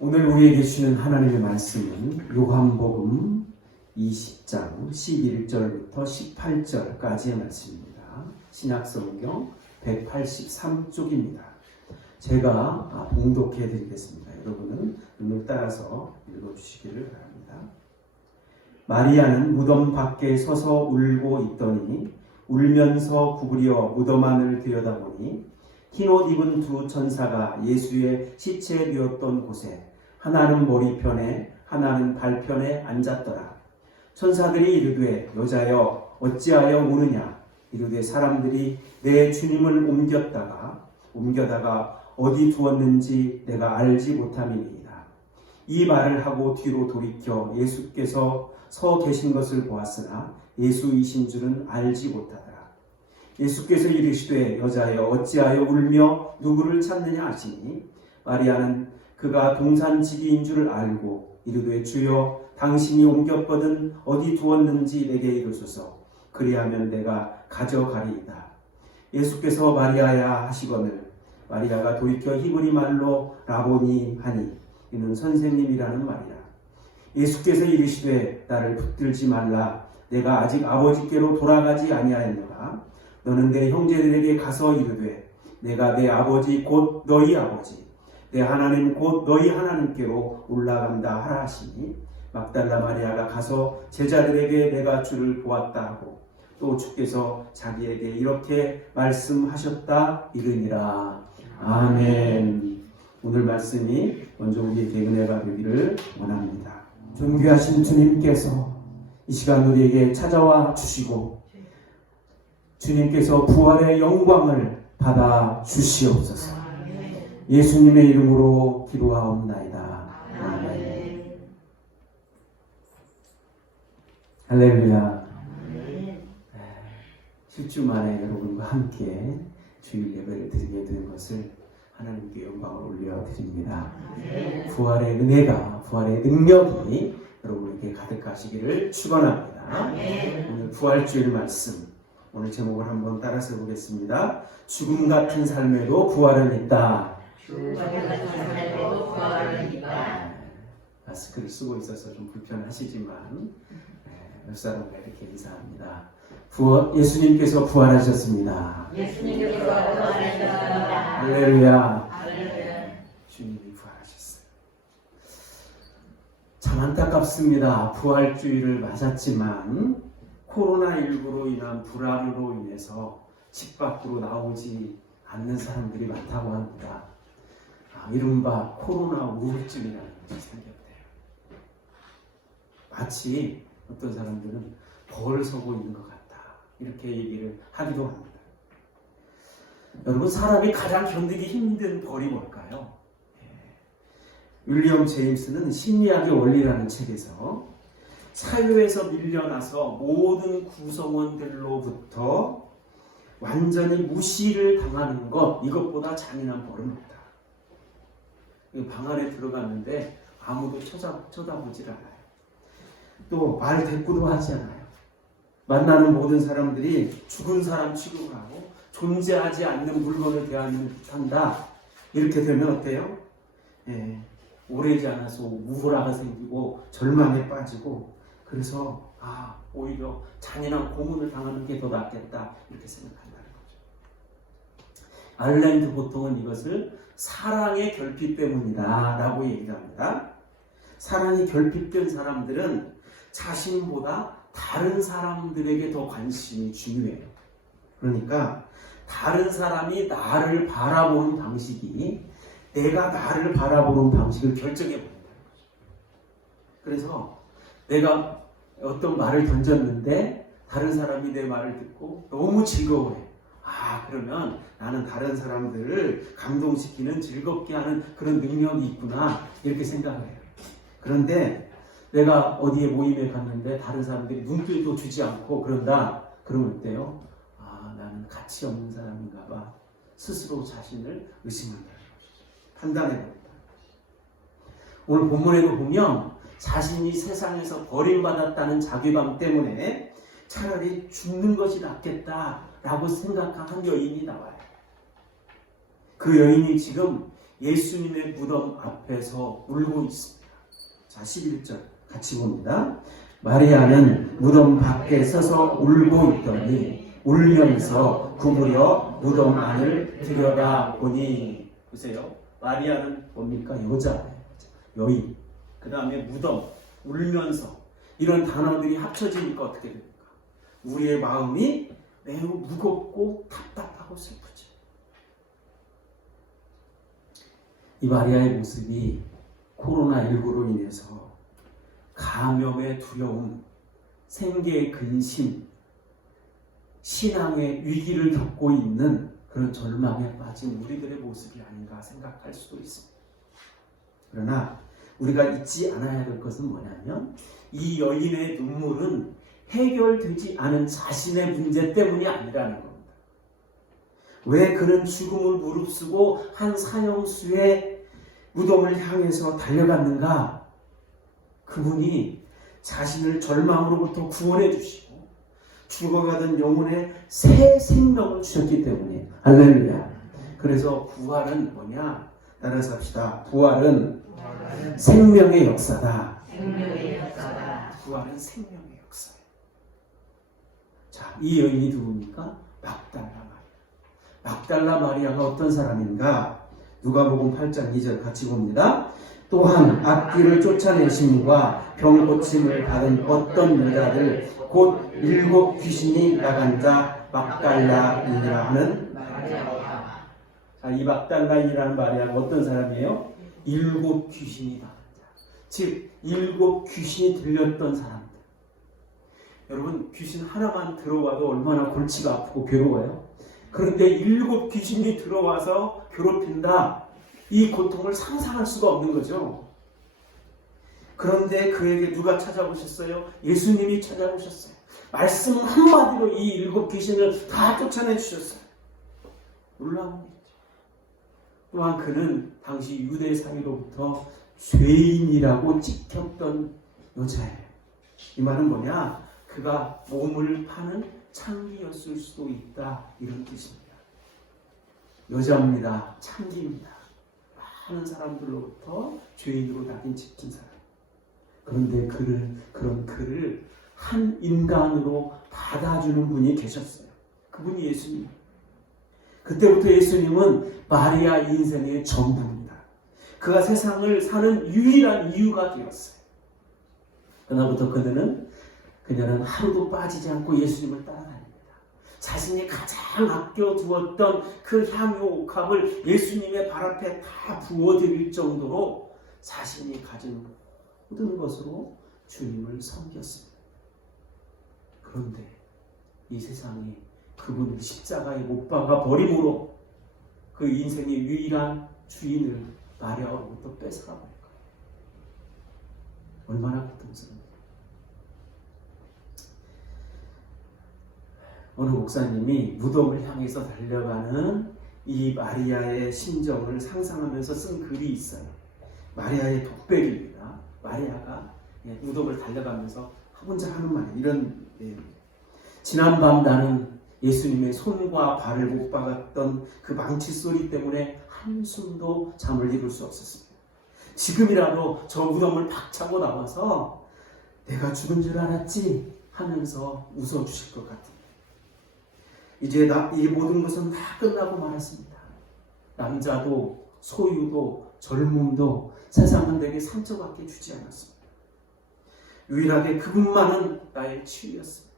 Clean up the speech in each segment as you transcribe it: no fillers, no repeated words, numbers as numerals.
오늘 우리에게 주시는 하나님의 말씀은 요한복음 20장 11절부터 18절까지의 말씀입니다. 신약성경 183쪽입니다. 제가 봉독해 드리겠습니다. 여러분은 눈을 따라서 읽어주시기를 바랍니다. 마리아는 무덤 밖에 서서 울고 있더니 울면서 구부려 무덤 안을 들여다보니 흰 옷 입은 두 천사가 예수의 시체 되었던 곳에 하나는 머리편에 하나는 발편에 앉았더라. 천사들이 이르되 여자여 어찌하여 우느냐. 이르되 사람들이 내 주님을 옮겨다가 어디 두었는지 내가 알지 못함이니이다. 이 말을 하고 뒤로 돌이켜 예수께서 서 계신 것을 보았으나 예수이신 줄은 알지 못하더라. 예수께서 이르시되 여자여 어찌하여 울며 누구를 찾느냐 하시니 마리아는 그가 동산지기인 줄 알고 이르되 주여 당신이 옮겼거든 어디 두었는지 내게 이르소서. 그리하면 내가 가져가리이다. 예수께서 마리아야 하시거늘 마리아가 돌이켜 히브리 말로 라보니 하니 이는 선생님이라는 말이라. 예수께서 이르시되 나를 붙들지 말라. 내가 아직 아버지께로 돌아가지 아니하였노라. 너는 내 형제들에게 가서 이르되 내가 내 아버지 곧 너희 아버지 내 하나님 곧 너희 하나님께로 올라간다 하라 하시니 막달라 마리아가 가서 제자들에게 내가 주를 보았다 하고 또 주께서 자기에게 이렇게 말씀하셨다 이르니라. 아멘. 오늘 말씀이 먼저 우리에게 은혜가 되기를 원합니다. 존귀하신 주님께서 이 시간 우리에게 찾아와 주시고 주님께서 부활의 영광을 받아 주시옵소서. 예수님의 이름으로 기도하옵나이다. 아멘. 할렐루야. 7주 만에 여러분과 함께 주일 예배를 드리게 된 것을 하나님께 영광을 올려드립니다. 부활의 은혜가, 부활의 능력이 여러분에게 가득하시기를 축원합니다. 오늘 부활주일 말씀, 오늘 제목을 한번 따라서 보겠습니다. 죽음 같은 삶에도 부활은 있다. 마스크를 쓰고 있어서 좀 불편하시지만 몇 사람과 이렇게 인사합니다. 예수님께서 부활하셨습니다. 예수님께서 부활하셨습니다. 할렐루야. 주님이 부활하셨어요. 참 안타깝습니다. 부활주의를 맞았지만 코로나19로 인한 불화로 인해서 집 밖으로 나오지 않는 사람들이 많다고 합니다. 이른바 코로나 우울증이라는 것이 생겼대요. 마치 어떤 사람들은 벌을 서고 있는 것 같다 이렇게 얘기를 하기도 합니다. 여러분, 사람이 가장 견디기 힘든 벌이 뭘까요? 윌리엄 제임스는 심리학의 원리라는 책에서 사회에서 밀려나서 모든 구성원들로부터 완전히 무시를 당하는 것, 이것보다 잔인한 벌은 없다. 방 안에 들어갔는데 아무도 쳐다보질 않아요. 또 말 대꾸도 하지 않아요. 만나는 모든 사람들이 죽은 사람 취급을 하고 존재하지 않는 물건을 대하는 듯한다. 이렇게 되면 어때요? 오래지 않아서 우울화가 생기고 절망에 빠지고 그래서 오히려 잔인한 고문을 당하는 게 더 낫겠다 이렇게 생각한다는 거죠. 아일랜드 보통은 이것을 사랑의 결핍 때문이다 라고 얘기를 합니다. 사랑이 결핍된 사람들은 자신보다 다른 사람들에게 더 관심이 중요해요. 그러니까 다른 사람이 나를 바라보는 방식이 내가 나를 바라보는 방식을 결정해 버린다는 거죠. 그래서 내가 어떤 말을 던졌는데 다른 사람이 내 말을 듣고 너무 즐거워해. 그러면 나는 다른 사람들을 감동시키는, 즐겁게 하는 그런 능력이 있구나 이렇게 생각을 해요. 그런데 내가 어디에 모임에 갔는데 다른 사람들이 눈길도 주지 않고 그런다. 그러면 어때요? 나는 가치 없는 사람인가 봐. 스스로 자신을 의심한다. 판단해버린다. 오늘 본문에도 보면 자신이 세상에서 버림받았다는 자괴감 때문에 차라리 죽는 것이 낫겠다라고 생각한 한 여인이 나와요. 그 여인이 지금 예수님의 무덤 앞에서 울고 있습니다. 자, 11절 같이 봅니다. 마리아는 무덤 밖에 서서 울고 있더니 울면서 구부려 무덤 안을 들여다보니. 보세요. 마리아는 뭡니까? 여자예요. 여인. 그 다음에 무덤, 울면서, 이런 단어들이 합쳐지니까 어떻게 됩니까? 우리의 마음이 매우 무겁고 답답하고 슬프죠. 이 마리아의 모습이 코로나19로 인해서 감염의 두려움, 생계의 근심, 신앙의 위기를 겪고 있는 그런 절망에 빠진 우리들의 모습이 아닌가 생각할 수도 있습니다. 그러나 우리가 잊지 않아야 될 것은 뭐냐면, 이 여인의 눈물은 해결되지 않은 자신의 문제 때문이 아니라는 겁니다. 왜 그는 죽음을 무릅쓰고 한 사형수의 무덤을 향해서 달려갔는가? 그분이 자신을 절망으로부터 구원해 주시고 죽어가던 영혼에 새 생명을 주셨기 때문에. 할렐루야. 그래서 부활은 뭐냐? 따라서 합시다. 부활은 생명의 역사다. 부활은 생명의 역사예요. 자, 이 여인이 누굽니까? 막달라 마리아. 막달라 마리아가 어떤 사람인가? 누가복음 8장 2절 같이 봅니다. 또한 악귀를 쫓아내심과 병 고침을 받은 어떤 여자들 곧 7 귀신이 나간 자 막달라이라 하는 마리아. 자, 이 막달라이라는 마리아가 어떤 사람이에요? 7 귀신이 나간 자. 즉 7 귀신이 들렸던 사람들. 여러분, 귀신 하나만 들어와도 얼마나 골치가 아프고 괴로워요. 그런데 7 귀신이 들어와서 괴롭힌다. 이 고통을 상상할 수가 없는 거죠. 그런데 그에게 누가 찾아오셨어요? 예수님이 찾아오셨어요. 말씀 한마디로 이 7 귀신을 다 쫓아내 주셨어요. 놀라운 일이죠. 또한 그는 당시 유대 사회로부터 죄인이라고 찍혔던 여자예요. 이 말은 뭐냐? 그가 몸을 파는 창기였을 수도 있다, 이런 뜻입니다. 여자입니다. 창기입니다. 많은 사람들로부터 죄인으로 낙인 찍힌 사람. 그런데 그런 그를 한 인간으로 받아주는 분이 계셨어요. 그분이 예수님. 그때부터 예수님은 마리아 인생의 전부입니다. 그가 세상을 사는 유일한 이유가 되었어요. 그날부터 그녀는 하루도 빠지지 않고 예수님을 따라다닙니다. 자신이 가장 아껴두었던 그 향유 옥합을 예수님의 발 앞에 다 부어드릴 정도로 자신이 가진 모든 것으로 주님을 섬겼습니다. 그런데 이 세상이 그분을 십자가에 못 박아 버림으로 그 인생의 유일한 주인을 마리아로부터 뺏어가 버린 거예요. 얼마나 고통스러운지. 어느 목사님이 무덤을 향해서 달려가는 이 마리아의 심정을 상상하면서 쓴 글이 있어요. 마리아의 독백입니다. 마리아가 무덤을 달려가면서 혼자 하는 말, 이런 내용이에요. 지난밤 나는 예수님의 손과 발을 못 박았던 그 망치 소리 때문에 한숨도 잠을 이룰 수 없었습니다. 지금이라도 저 무덤을 박차고 나와서 내가 죽은 줄 알았지 하면서 웃어주실 것 같아요. 이제 이 모든 것은 다 끝나고 말았습니다. 남자도 소유도 젊음도 세상은 내게 상처밖에 주지 않았습니다. 유일하게 그분만은 나의 치유였습니다.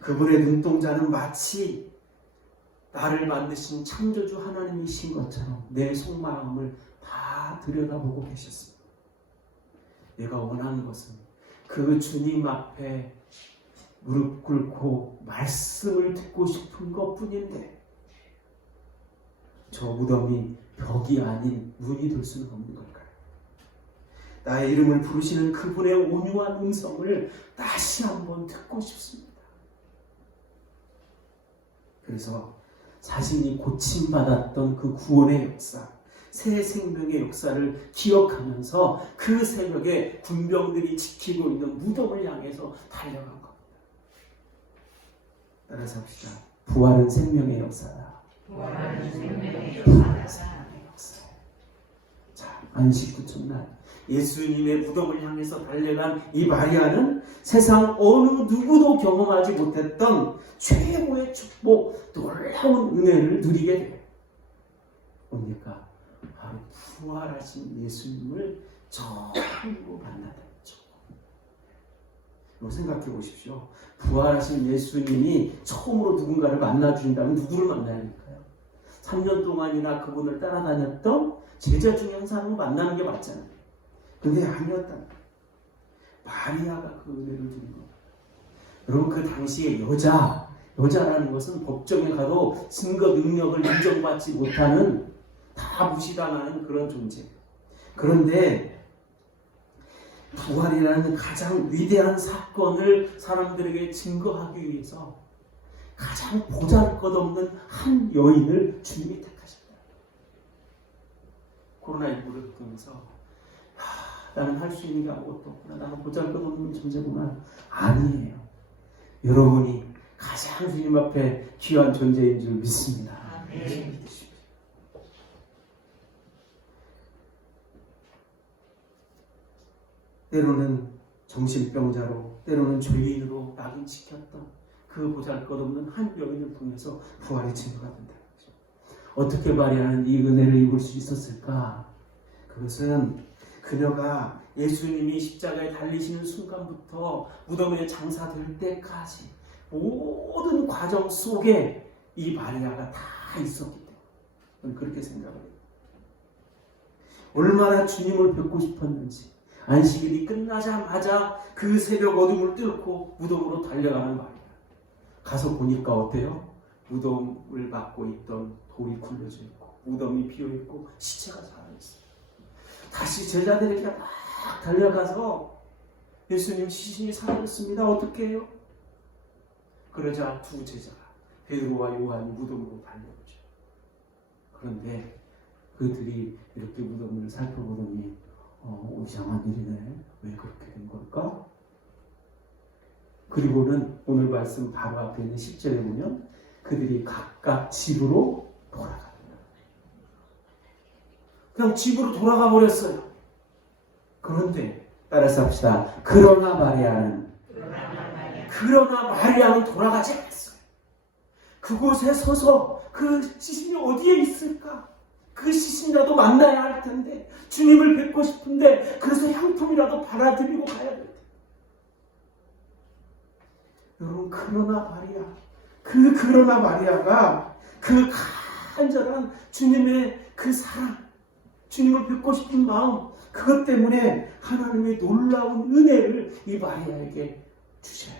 그분의 눈동자는 마치 나를 만드신 창조주 하나님이신 것처럼 내 속마음을 다 들여다보고 계셨습니다. 내가 원하는 것은 그 주님 앞에 무릎 꿇고 말씀을 듣고 싶은 것뿐인데 저 무덤이 벽이 아닌 문이 될 수는 없는 걸까요? 나의 이름을 부르시는 그분의 온유한 음성을 다시 한번 듣고 싶습니다. 그래서 자신이 고침받았던 그 구원의 역사, 새 생명의 역사를 기억하면서 그 새벽에 군병들이 지키고 있는 무덤을 향해서 달려간 겁니다. 따라서 합시다. 부활은 생명의 역사다. 부활은 생명의 역사. 안식 구천날 예수님의 무덤을 향해서 달려간 이 마리아는 세상 어느 누구도 경험하지 못했던 최고의 축복, 놀라운 은혜를 누리게 돼요. 뭡니까? 바로 부활하신 예수님을 처음으로 만나다죠. 생각해 보십시오. 부활하신 예수님이 처음으로 누군가를 만나주신다면 누구를 만나야 할까요? 3년 동안이나 그분을 따라다녔던 제자 중에 한 사람을 만나는 게 맞잖아요. 근데 아니었다. 마리아가 그 은혜를 누린 겁니다. 여러분, 그 당시에 여자라는 것은 법정에 가도 증거 능력을 인정받지 못하는, 다 무시당하는 그런 존재예요. 그런데 부활이라는 가장 위대한 사건을 사람들에게 증거하기 위해서 가장 보잘것없는 한 여인을 주님이 택하셨다. 코로나19를 통해서 나는 할 수 있는 게 아무것도 없구나, 나는 보잘것없는 존재구나. 아니에요. 여러분이 가장 주님 앞에 귀한 존재인 줄 믿습니다. 아멘. 때로는 정신병자로, 때로는 죄인으로 낙인시켰던 그 보잘것없는 한 여인을 통해서 부활의 증거가 된다는 거죠. 어떻게 마리아는 이 은혜를 입을 수 있었을까? 그것은 그녀가 예수님이 십자가에 달리시는 순간부터 무덤에 장사될 때까지 모든 과정 속에 이 마리아가 다 있었기 때문에 저는 그렇게 생각을 해요. 얼마나 주님을 뵙고 싶었는지, 안식일이 끝나자마자 그 새벽 어둠을 뚫고 무덤으로 달려가는 마리아. 가서 보니까 어때요? 무덤을 막고 있던 돌이 굴려져 있고, 무덤이 비어 있고, 시체가 살아있어요. 다시 제자들에게 막 달려가서 예수님 시신이 사라졌습니다. 어떻게 해요? 그러자 두 제자가, 베드로와 요한이 무덤으로 달려오죠. 그런데 그들이 이렇게 무덤을 살펴보더니 이상한 일이네. 왜 그렇게 된 걸까? 그리고는 오늘 말씀 바로 앞에 있는 10절에 보면 그들이 각각 집으로 돌아갑니다. 그냥 집으로 돌아가 버렸어요. 그런데 따라서 합시다. 그러나 마리아는 돌아가지 않았어요. 그곳에 서서 그 시신이 어디에 있을까? 그 시신이라도 만나야 할 텐데, 주님을 뵙고 싶은데, 그래서 향품이라도 받아들이고 가야 될 텐데. 여러분, 그러나 마리아가 그 간절한 주님의 그 사랑, 주님을 뵙고 싶은 마음, 그것 때문에 하나님의 놀라운 은혜를 이 마리아에게 주셔요.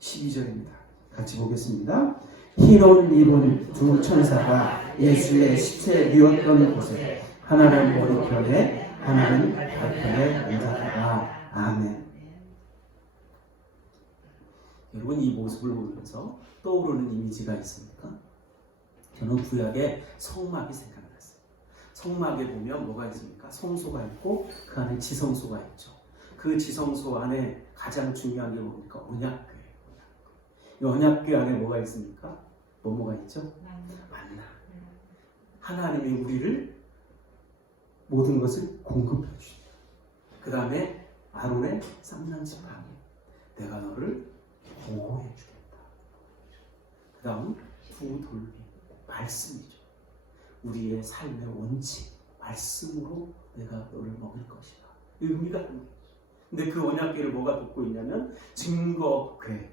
12절입니다. 같이 보겠습니다. 흰 옷 입은 두 천사가 예수의 시체에 누웠던 곳에 하나는 머리편에 하나는 발편에 앉았다가. 아멘. 여러분, 이 모습을 보면서 떠오르는 이미지가 있습니까? 저는 구약의 성막이 생각났어요. 성막에 보면 뭐가 있습니까? 성소가 있고 그 안에 지성소가 있죠. 그 지성소 안에 가장 중요한 게 뭡니까? 언약궤예요. 이 언약궤 안에 뭐가 있습니까? 뭐가 있죠? 만나. 하나님이 우리를 모든 것을 공급해 주십니다. 그 다음에 아론의 쌍난 지팡이, 내가 너를 보호해 주겠다. 그 다음 두 돌비, 말씀이죠. 우리의 삶의 원칙, 말씀으로 내가 너를 먹일 것이다. 이 의미가 있는 거죠. 근데 그 언약궤를 뭐가 덮고 있냐면 증거궤,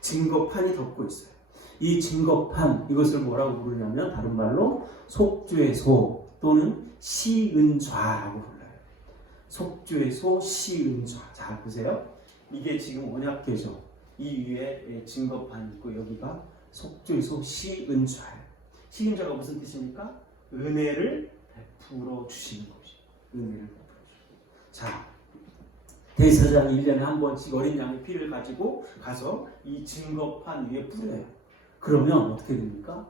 증거판이 덮고 있어요. 이 증거판, 이것을 뭐라고 부르냐면 다른 말로 속죄소 또는 시은좌라고 불러요. 속죄소, 시은좌. 자, 보세요. 이게 지금 언약궤죠. 이 위에 증거판 있고 여기가 속죄소, 시은좌예요. 시은좌가 무슨 뜻입니까? 은혜를 베풀어 주시는 것이죠. 은혜를 베풀어 주시는. 자, 대제사장이 1년에 한 번씩 어린 양의 피를 가지고 가서 이 증거판 위에 뿌려요. 그러면 어떻게 됩니까?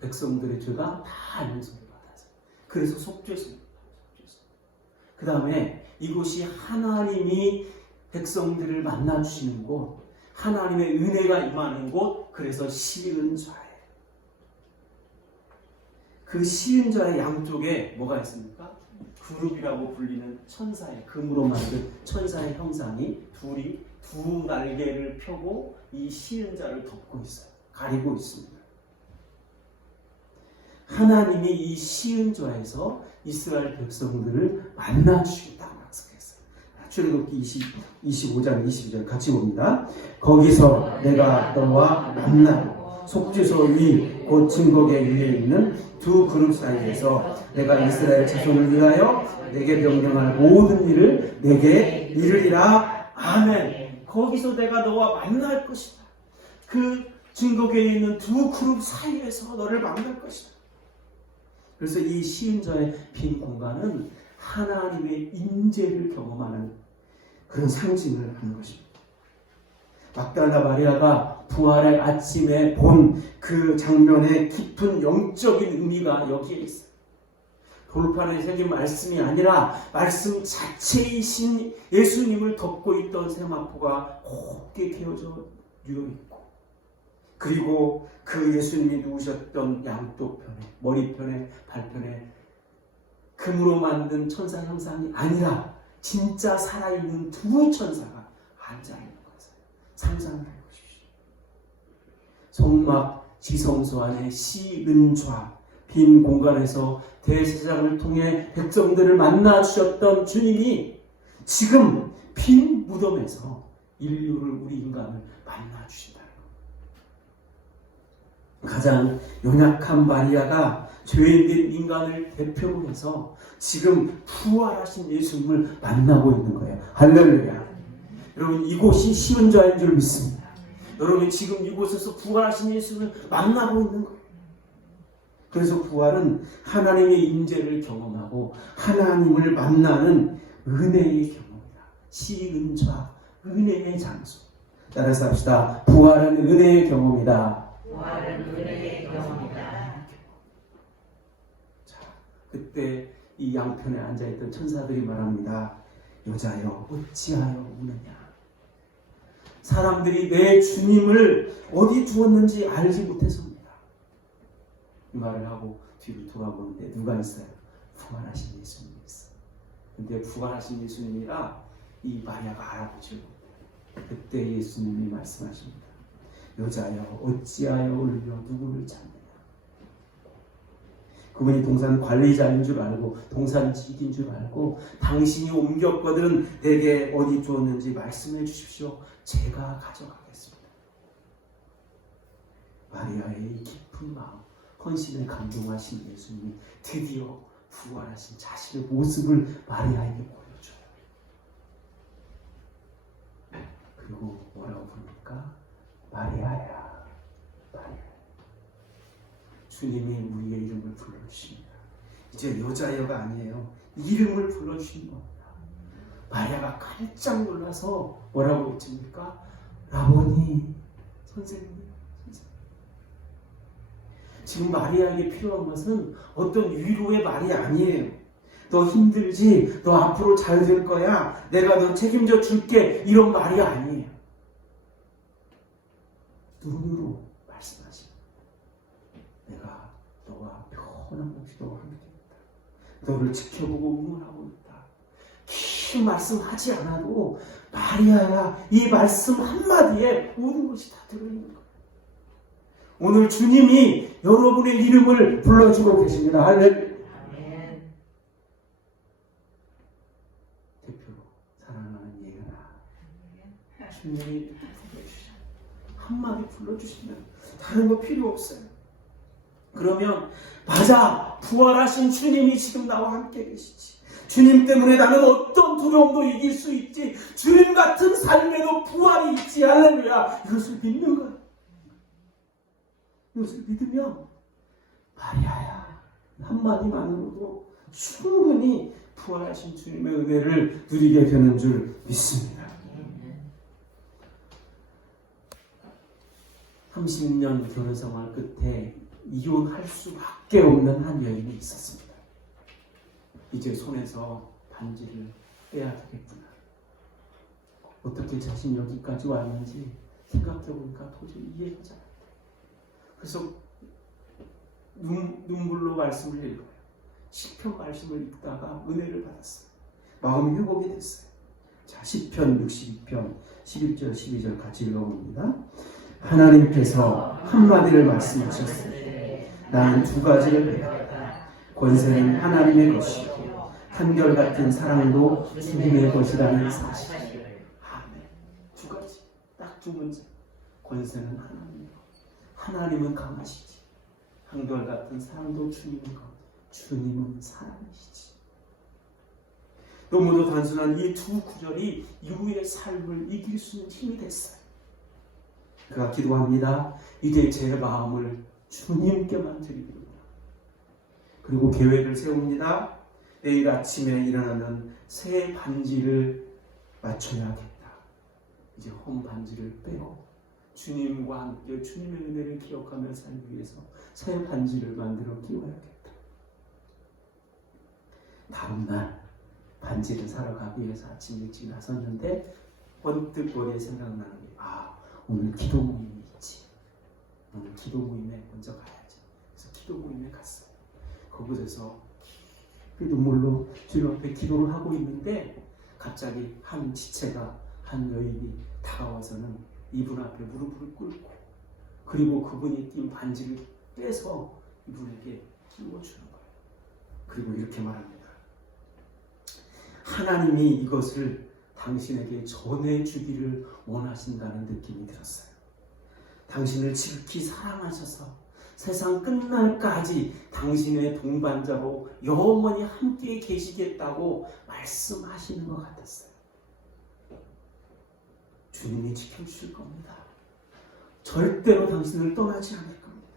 백성들의 죄가 다 용서를 받아서. 그래서 속죄소입니다. 그 다음에 이곳이 하나님이 백성들을 만나주시는 곳, 하나님의 은혜가 임하는 곳, 그래서 시은좌예요. 그 시은좌의 양쪽에 뭐가 있습니까? 그룹이라고 불리는 천사의 금으로 만든 천사의 형상이 둘이 두 날개를 펴고 이 시은자를 덮고 있어요. 가리고 있습니다. 하나님이 이 시은자에서 이스라엘 백성들을 만나주시겠다고 약속했어요. 출애굽기 25장 22절 같이 봅니다. 거기서 내가 너와 만나고 속죄소 위 곧 증거계 위에 있는 두 그룹 사이에서 내가 이스라엘 자손을 위하여 내게 명령할 모든 일을 내게 이르리라. 아멘. 거기서 내가 너와 만날 것이다. 그 증거계에 있는 두 그룹 사이에서 너를 만날 것이다. 그래서 이 시은자의 빈 공간은 하나님의 임재를 경험하는 그런 상징을 하는 것입니다. 막달라 마리아가 부활의 아침에 본 그 장면의 깊은 영적인 의미가 여기에 있어요. 돌판에 새긴 말씀이 아니라 말씀 자체이신 예수님을 덮고 있던 세마포가 곱게 개어져 누워있고, 그리고 그 예수님이 누우셨던 양쪽편에, 머리편에, 발편에 금으로 만든 천사 형상이 아니라 진짜 살아있는 두 천사가 앉아있는 것을 상상해 보십시오. 성막 지성소 안에 시은좌 빈 공간에서 대제사장을 통해 백성들을 만나 주셨던 주님이 지금 빈 무덤에서 인류를, 우리 인간을 만나 주신다는 것. 가장 연약한 마리아가 죄인된 인간을 대표로 해서 지금 부활하신 예수님을 만나고 있는 거예요. 할렐루야. 여러분, 이곳이 시은좌인 줄 믿습니다. 여러분, 지금 이곳에서 부활하신 예수님을 만나고 있는 거예요. 그래서 부활은 하나님의 임재를 경험하고 하나님을 만나는 은혜의 경험이다. 시은좌, 은혜의 장소. 따라서 합시다. 부활은 은혜의 경험이다. 부활은 은혜의 경험이다. 자, 그때 이 양편에 앉아있던 천사들이 말합니다. 여자여, 어찌하여 우느냐. 사람들이 내 주님을 어디 두었는지 알지 못해서입니다. 이 말을 하고 뒤로 돌아보는데 누가 있어요? 부활하신 예수님이 있어요. 근데 부활하신 예수님이라 이 마리아가 알아보지 못해요. 그때 예수님이 말씀하십니다. 여자여, 어찌하여 울며 누구를 찾느냐. 그분이 동산 관리자인 줄 알고 동산직인 줄 알고 당신이 옮겼거든 내게 어디 주었는지 말씀해 주십시오. 제가 가져가겠습니다. 마리아의 이 깊은 마음, 헌신에 감동하신 예수님이 드디어 부활하신 자신의 모습을 마리아에게 보여줘요. 그리고 뭐라고 부릅니까? 마리아야, 마리아. 주님이 우리의 이름을 불러주십니다. 이제 여자여가 아니에요. 이름을 불러주신 겁니다. 마리아가 깜짝 놀라서 뭐라고 했습니까? 라보니, 선생님, 선생님. 지금 마리아에게 필요한 것은 어떤 위로의 말이 아니에요. 너 힘들지? 너 앞으로 잘 될 거야? 내가 너 책임져 줄게. 이런 말이 아니에요. 눈으로 말씀하십니다. 내가 너와 편한 곳이 너와 함께있다. 너를 지켜보고 응원하고 있다. 긴 말씀하지 않아도 마리아야, 이 말씀 한마디에 모든 것이 다 들어있는 거예요. 오늘 주님이 여러분의 이름을 불러주고 계십니다. 할렐루야. 대표로 사랑하는 예은아, 주님이 한마디 불러주시면 다른 거 필요 없어요. 그러면 맞아, 부활하신 주님이 지금 나와 함께 계시지. 주님 때문에 나는 어떤 두려움도 이길 수 있지. 주님 같은 삶에도 부활이 있지. 할렐루야. 이것을 믿는 거야. 이것을 믿으면 마리아야 한마디만으로도 충분히 부활하신 주님의 은혜를 누리게 되는 줄 믿습니다. 30년 결혼 생활 끝에 이혼할 수밖에 없는 한 여인이 있었습니다. 이제 손에서 반지를 빼야 되겠구나. 어떻게 자신이 여기까지 왔는지 생각해보니까 도저히 이해가 잘 안 돼요. 그래서 눈물로 말씀을 읽어요. 시편 말씀을 읽다가 은혜를 받았어요. 마음이 회복이 됐어요. 자, 시편 62편 11절 12절 같이 읽어봅니다. 하나님께서 한마디를 말씀하셨으니 나는 두 가지를 배웠다. 권세는 하나님의 것이고 한결같은 사랑도 주님의 것이라는 사실. 아멘. 두 가지, 딱 두 문제. 권세는 하나님이고 하나님은 강하시지. 한결같은 사랑도 주님의 것. 주님은 사랑이시지. 너무도 단순한 이 두 구절이 이후의 삶을 이길 수 있는 힘이 됐어요. 그가 기도합니다. 이제 제 마음을 주님께만 드리기로. 그리고 계획을 세웁니다. 내일 아침에 일어나면 새 반지를 맞춰야겠다. 이제 홈 반지를 빼고 주님과 함께 주님의 은혜를 기억하며 살기 위해서 새 반지를 만들어 끼워야겠다. 다음 날 반지를 사러 가기 위해서 아침 일찍 나섰는데 번뜩 머리에 생각나는 게 오늘 기도 모임이 있지. 오늘 기도 모임에 먼저 가야지. 그래서 기도 모임에 갔어요. 거기서 그 눈물로 주님 앞에 기도를 하고 있는데 갑자기 한 지체가 한 여인이 다가와서는 이분 앞에 무릎을 꿇고 그리고 그분이 낀 반지를 빼서 이분에게 끼워주는 거예요. 그리고 이렇게 말합니다. 하나님이 이것을 당신에게 전해주기를 원하신다는 느낌이 들었어요. 당신을 지극히 사랑하셔서 세상 끝날까지 당신의 동반자로 영원히 함께 계시겠다고 말씀하시는 것 같았어요. 주님이 지켜주실 겁니다. 절대로 당신을 떠나지 않을 겁니다.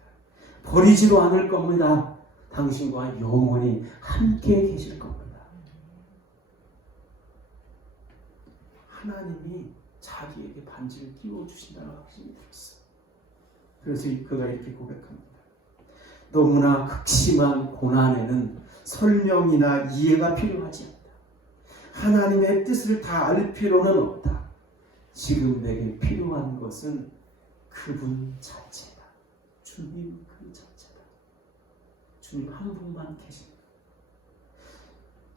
버리지도 않을 겁니다. 당신과 영원히 함께 계실 겁니다. 하나님이 자기에게 반지를 끼워주신다는 확신이 들었어요. 그래서 그가 이렇게 고백합니다. 너무나 극심한 고난에는 설명이나 이해가 필요하지 않다. 하나님의 뜻을 다 알 필요는 없다. 지금 내게 필요한 것은 그분 자체다. 주님 그 자체다. 주님 한 분만 계십니다.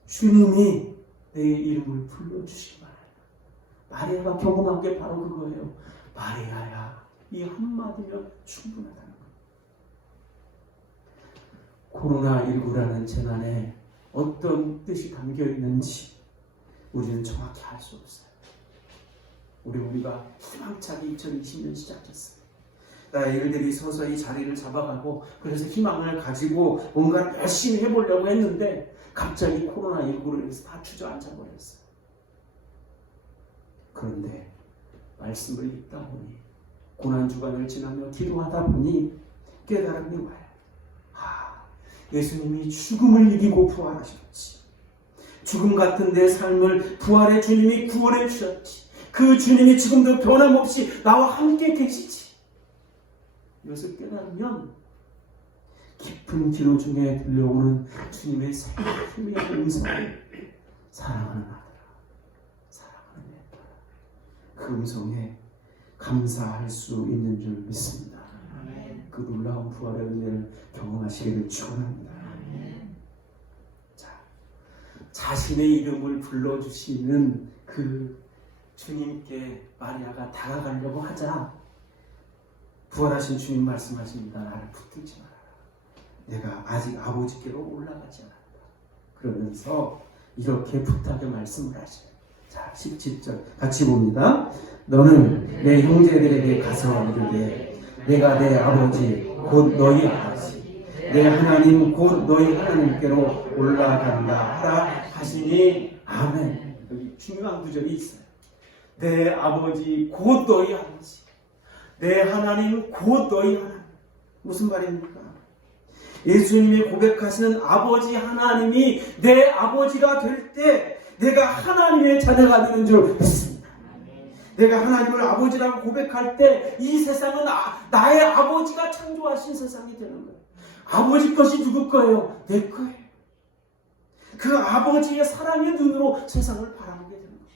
주님이 내 이름을 불러주시기 바랍니다. 마리아가 경험한 게 바로 그거예요. 마리아야, 이 한마디면 충분하다는 거예요. 코로나19라는 재난에 어떤 뜻이 담겨 있는지 우리는 정확히 알 수 없어요. 우리가 희망차게 2020년 시작했어요. 나의 일들이 서서히 자리를 잡아가고 그래서 희망을 가지고 뭔가를 열심히 해보려고 했는데 갑자기 코로나19로 인해서 다 주저앉아 버렸어요. 그런데 말씀을 읽다 보니 고난주간을 지나며 기도하다 보니 깨달음이 와요. 예수님이 죽음을 이기고 부활하셨지. 죽음 같은 내 삶을 부활의 주님이 구원해 주셨지. 그 주님이 지금도 변함없이 나와 함께 계시지. 이것을 깨달으면 깊은 기도 중에 들려오는 주님의 생명의 음성을 사랑하는 아들아, 사랑하는 애들아, 그 음성에 감사할 수 있는 줄 믿습니다. 그 놀라운 부활의 은혜를 경험하시기를 축원합니다. 자, 자신의 이름을 불러주시는 그 주님께 마리아가 다가가려고 하자 부활하신 주님 말씀하십니다. 나를 붙들지 말아라. 내가 아직 아버지께로 올라가지 않았다. 그러면서 이렇게 부탁의 말씀을 하셔요. 자, 17절 같이 봅니다. 너는 내 형제들에게 가서 이르되 내가 내 아버지 곧 너희 아버지 내 하나님 곧 너희 하나님께로 올라간다 하라 하시니 아멘. 여기 중요한 구절이 있어요. 내 아버지 곧 너희 아버지 내 하나님 곧 너희 하나님. 무슨 말입니까? 예수님이 고백하시는 아버지 하나님이 내 아버지가 될 때 내가 하나님의 자녀가 되는 줄 믿습니다. 내가 하나님을 아버지라고 고백할 때 이 세상은 나의 아버지가 창조하신 세상이 되는 거예요. 아버지 것이 누구 거예요? 내 거예요. 그 아버지의 사랑의 눈으로 세상을 바라보게 되는 거예요.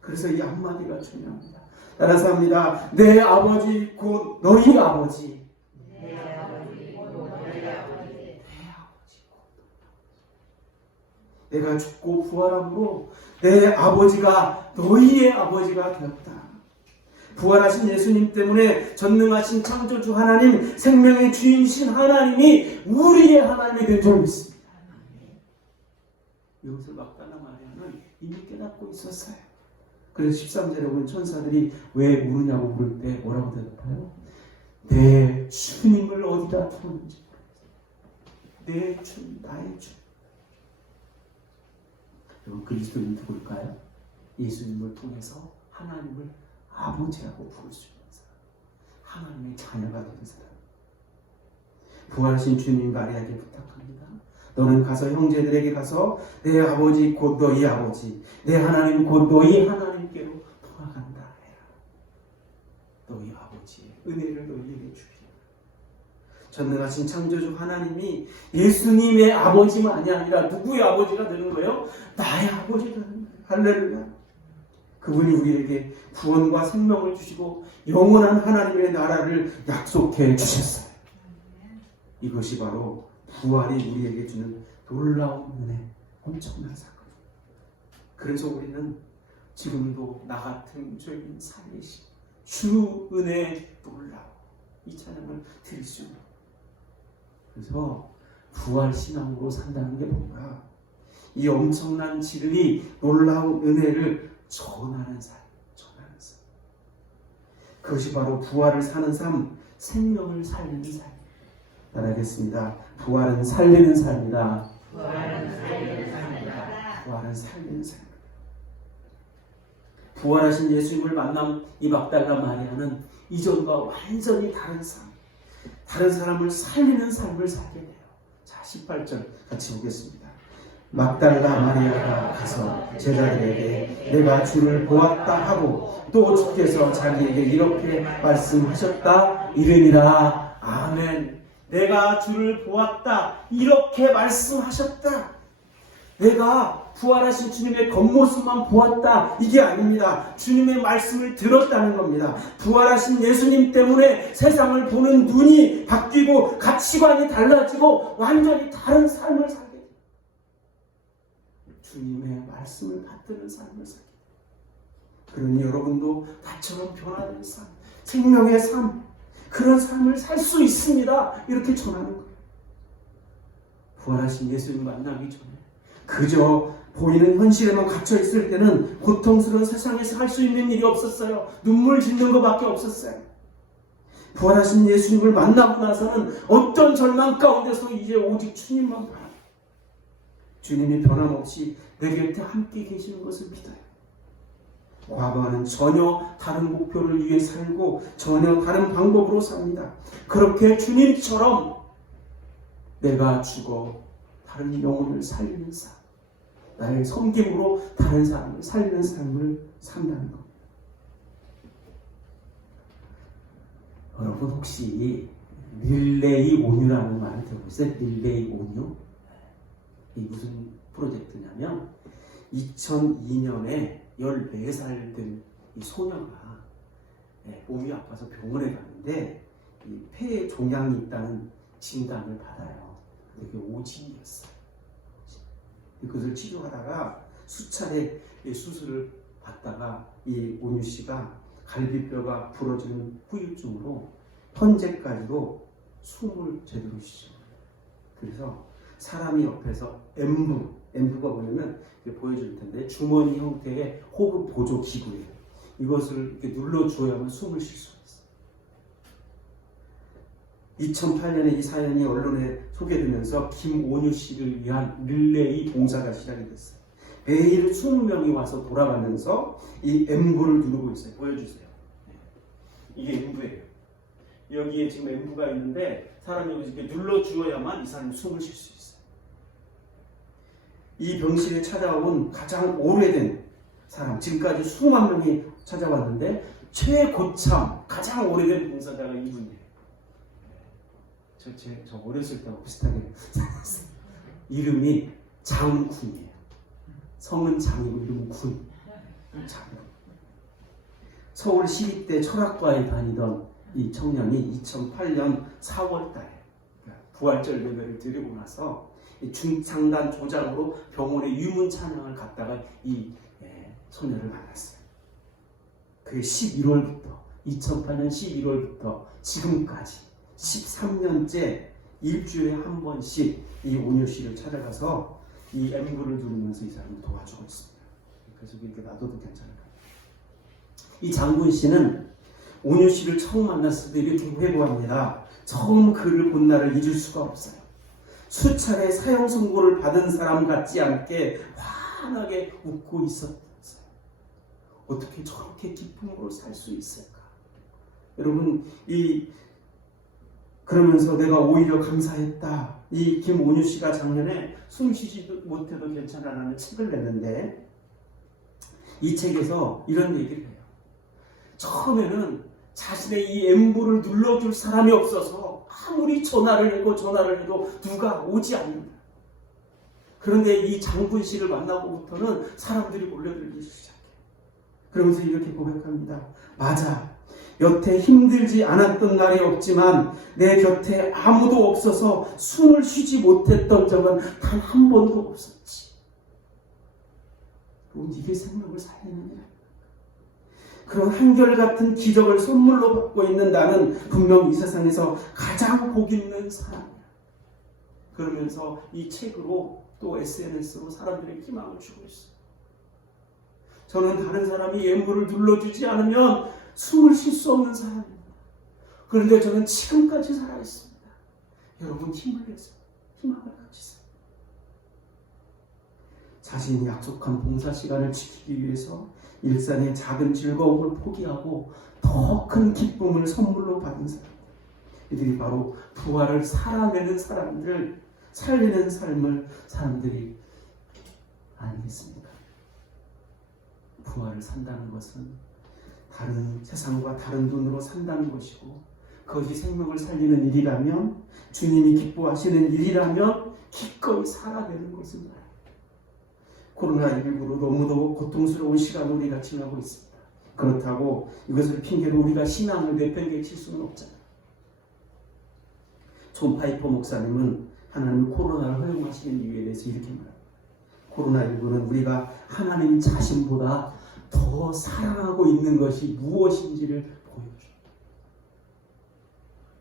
그래서 이 한마디가 중요합니다. 따라서 합니다. 내 아버지 곧 너희 아버지. 내 아버지 곧 너희 아버지. 내 아버지 곧 내가 죽고 부활함으로 내 아버지가 너희의 아버지가 되었다. 부활하신 예수님 때문에 전능하신 창조주 하나님, 생명의 주인이신 하나님이 우리의 하나님이 된 줄 믿습니다. 이것을 막달라 마리아는 이미 깨닫고 있었어요. 그래서 13절에 보면 천사들이 왜 우느냐고 물을 때 뭐라고 대답해요? 내 주님을 어디다 두는지 모르겠어요. 내 주님, 나의 주님. 여러분, 그리스도인 누굴까요? 예수님을 통해서 하나님을 아버지라고 부를 수 있는 사람, 하나님의 자녀가 되는 사람. 부활하신 주님 마리아에게 부탁합니다. 너는 가서 형제들에게 가서 내 아버지 곧 너희 아버지, 내 하나님 곧 너희 하나님께로 돌아간다 해라. 너희 아버지의 은혜를 너희에게 주리라. 전능하신 창조주 하나님이 예수님의 아버지만이 아니라 누구의 아버지가 되는 거예요? 나의 아버지가 되는 거예요. 할렐루야. 그분이 우리에게 구원과 생명을 주시고 영원한 하나님의 나라를 약속해 주셨어요. 이것이 바로 부활이 우리에게 주는 놀라운 은혜, 엄청난 사건. 그래서 우리는 지금도 나 같은 죄인 살리시 주 은혜 놀라워 이 찬양을 드릴 수 있는. 그래서 부활 신앙으로 산다는 게 뭔가? 이 엄청난 진리, 놀라운 은혜를 전하는 삶. 그것이 바로 부활을 사는 삶, 생명을 살리는 삶. 따라하겠습니다. 부활은 살리는 삶이다. 부활은 살리는 삶이다. 부활은 살리는 삶. 부활하신 예수님을 만난 이 막달라 마리아는 이전과 완전히 다른 삶, 다른 사람을 살리는 삶을 살게 돼요. 자, 18절 같이 보겠습니다. 막달라 마리아가 가서 제자들에게 내가 주를 보았다 하고 또 주께서 자기에게 이렇게 말씀하셨다 이르니라. 아멘. 내가 주를 보았다 이렇게 말씀하셨다. 내가 부활하신 주님의 겉모습만 보았다 이게 아닙니다. 주님의 말씀을 들었다는 겁니다. 부활하신 예수님 때문에 세상을 보는 눈이 바뀌고 가치관이 달라지고 완전히 다른 삶을 살게 돼요. 주님의 말씀을 받드는 삶을 살게 돼요. 그러니 여러분도 나처럼 변화된 삶, 생명의 삶, 그런 삶을 살 수 있습니다. 이렇게 전하는 거예요. 부활하신 예수님 만나기 전에 그저 보이는 현실에만 갇혀 있을 때는 고통스러운 세상에서 할 수 있는 일이 없었어요. 눈물 짓는 것밖에 없었어요. 부활하신 예수님을 만나고 나서는 어떤 절망 가운데서 이제 오직 주님만 바라봐요. 주님이 변함없이 내 곁에 함께 계시는 것을 믿어요. 과거와는 전혀 다른 목표를 위해 살고 전혀 다른 방법으로 삽니다. 그렇게 주님처럼 내가 죽어 다른 영혼을 살리는 삶, 나의 섬김으로 다른 사람을 살리는 삶을 산다는 것. 여러분 혹시 릴레이 온유라는 말을 들어보셨어요? 릴레이 온유? 이 무슨 프로젝트냐면 2002년에 14살 된 이 소녀가 몸이 아파서 병원에 가는데 이 폐에 종양이 있다는 진단을 받아요. 그게 오진이었어요. 그것을 치료하다가 수차례 수술을 받다가 이 온유 씨가 갈비뼈가 부러지는 후유증으로 현재까지도 숨을 제대로 쉬죠. 그래서 사람이 옆에서 엠부가 뭐냐면 보여줄 텐데 주머니 형태의 호흡 보조 기구예요. 이것을 이렇게 눌러줘야만 숨을 쉴 수가 있어요. 2008년에 이 사연이 언론에 소개되면서 김온유 씨를 위한 릴레이 봉사가 시작이 됐어요. 매일 20명이 와서 돌아가면서 이 엠부를 누르고 있어요. 보여주세요. 이게 엠부예요. 여기에 지금 엠부가 있는데 사람이 이렇게 눌러주어야만 이 사람이 숨을 쉴 수 있어요. 이 병실에 찾아온 가장 오래된 사람, 지금까지 수만 명이 찾아왔는데 최고참 가장 오래된 봉사자가 이분이에요. 저 어렸을 때하고 비슷하게 생겼어요. 이름이 장군이에요. 성은 장이고 이름은 군. 장군. 서울 시립대 철학과에 다니던 이 청년이 2008년 4월 달에 부활절 예배를 드리고 나서 중창단 조장으로 병원에 유문 찬양을 갔다가 이 소녀를 만났어요. 그게 2008년 11월부터 지금까지 13년째 일주일에 한 번씩 이 온유 씨를 찾아가서 이 엠브를 누르면서 이 사람을 도와주고 있습니다. 그래서 이렇게 놔둬도 괜찮을 것 같아요. 이 장군 씨는 온유 씨를 처음 만났을 때 이렇게 회고합니다. 처음 그를 본 날을 잊을 수가 없어요. 수차례 사형 선고를 받은 사람 같지 않게 환하게 웃고 있었어요. 어떻게 저렇게 기쁨으로 살 수 있을까? 여러분, 그러면서 내가 오히려 감사했다. 이 김온유 씨가 작년에 숨 쉬지도 못해도 괜찮아라는 책을 냈는데 이 책에서 이런 얘기를 해요. 처음에는 자신의 이 엠브를 눌러줄 사람이 없어서 아무리 전화를 해도 누가 오지 않는다. 그런데 이 장군 씨를 만나고부터는 사람들이 몰려들기 시작해요. 그러면서 이렇게 고백합니다. 맞아. 여태 힘들지 않았던 날이 없지만 내 곁에 아무도 없어서 숨을 쉬지 못했던 적은 단 한 번도 없었지. 그럼 이게 생명을 살리는 일. 그런 한결같은 기적을 선물로 받고 있는 나는 분명 이 세상에서 가장 복 있는 사람이야. 그러면서 이 책으로 또 SNS로 사람들에게 희망을 주고 있어요. 저는 다른 사람이 엠브를 눌러주지 않으면 숨을 쉴 수 없는 사람입니다. 그런데 저는 지금까지 살아있습니다. 여러분 힘을 내서 희망을 가지세요. 자신이 약속한 봉사 시간을 지키기 위해서 일상의 작은 즐거움을 포기하고 더 큰 기쁨을 선물로 받은 사람들. 이들이 바로 부활을 살아내는 사람들, 살리는 삶을 사람들이 아니겠습니까? 부활을 산다는 것은 다른 세상과 다른 눈으로 산다는 것이고 그것이 생명을 살리는 일이라면 주님이 기뻐하시는 일이라면 기꺼이 살아내는 것입니다. 코로나19로 너무도 고통스러운 시간을 우리가 지나고 있습니다. 그렇다고 이것을 핑계로 우리가 신앙을 내팽개칠 수는 없잖아요. 존 파이퍼 목사님은 하나님 코로나를 허용하시는 이유에 대해서 이렇게 말합니다. 코로나19는 우리가 하나님 자신보다 더 사랑하고 있는 것이 무엇인지를 보여줍니다.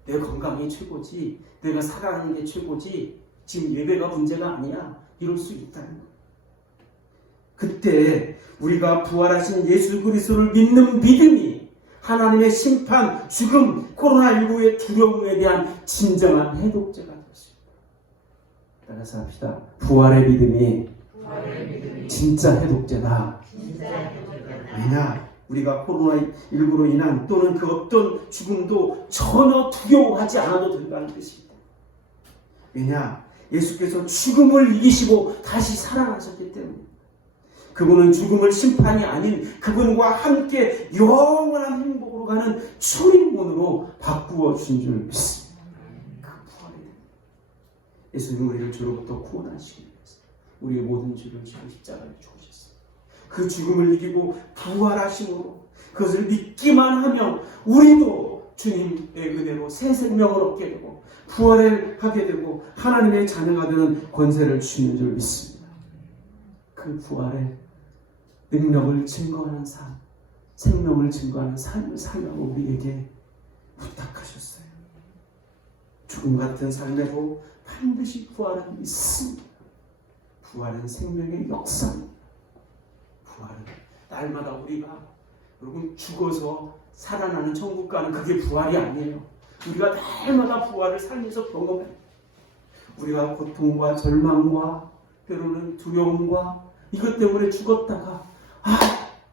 내 건강이 최고지, 내가 사랑하는 게 최고지, 지금 예배가 문제가 아니야. 이럴 수 있다는 거예요. 그때 우리가 부활하신 예수 그리스도를 믿는 믿음이 하나님의 심판, 죽음, 코로나19의 두려움에 대한 진정한 해독제가 되었습니다. 따라서 합시다. 부활의 믿음이 진짜 해독제다. 왜냐? 우리가 코로나19로 인한 또는 그 어떤 죽음도 전혀 두려워하지 않아도 된다는 뜻입니다. 왜냐? 예수께서 죽음을 이기시고 다시 살아나셨기 때문입니다. 그분은 죽음을 심판이 아닌 그분과 함께 영원한 행복으로 가는 출입문으로 바꾸어 주신 줄 믿습니다. 그 부활이 예수님은 우리를 죄로부터 구원하시기 위해서 우리의 모든 죄를 지고 십자가에 죽으셨습니다. 그 죽음을 이기고 부활하심으로 그것을 믿기만 하면 우리도 주님의 은혜로 새 생명을 얻게 되고 부활을 하게 되고 하나님의 자녀가 되는 권세를 주시는 줄 믿습니다. 그 부활의 능력을 증거하는 삶, 생명을 증거하는 삶을 살라고 우리에게 부탁하셨어요. 죽음 같은 삶에도 반드시 부활은 있습니다. 부활은 생명의 역사입니다. 부활은 날마다 우리가 여러분 죽어서 살아나는 천국 가는 그게 부활이 아니에요. 우리가 날마다 부활을 살면서 경험해요. 우리가 고통과 절망과 때로는 두려움과 이것 때문에 죽었다가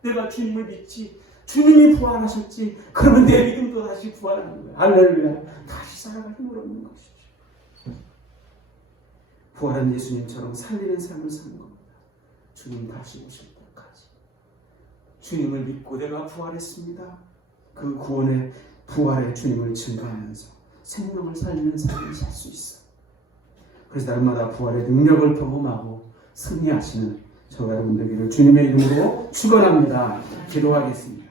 내가 주님을 믿지, 주님이 부활하셨지, 그러면 내 믿음도 다시 부활하는 거예요. 할렐루야. 다시 살아갈 힘을 얻는 것이죠. 부활한 예수님처럼 살리는 삶을 사는 겁니다. 주님 다시 오실 때까지 주님을 믿고 내가 부활했습니다. 그 구원의 부활의 주님을 증거하면서 생명을 살리는 삶을 살 수 있어요. 그래서 날마다 부활의 능력을 경험하고 승리하시는 저와 여러분 되기를 주님의 이름으로 축원합니다. 기도하겠습니다.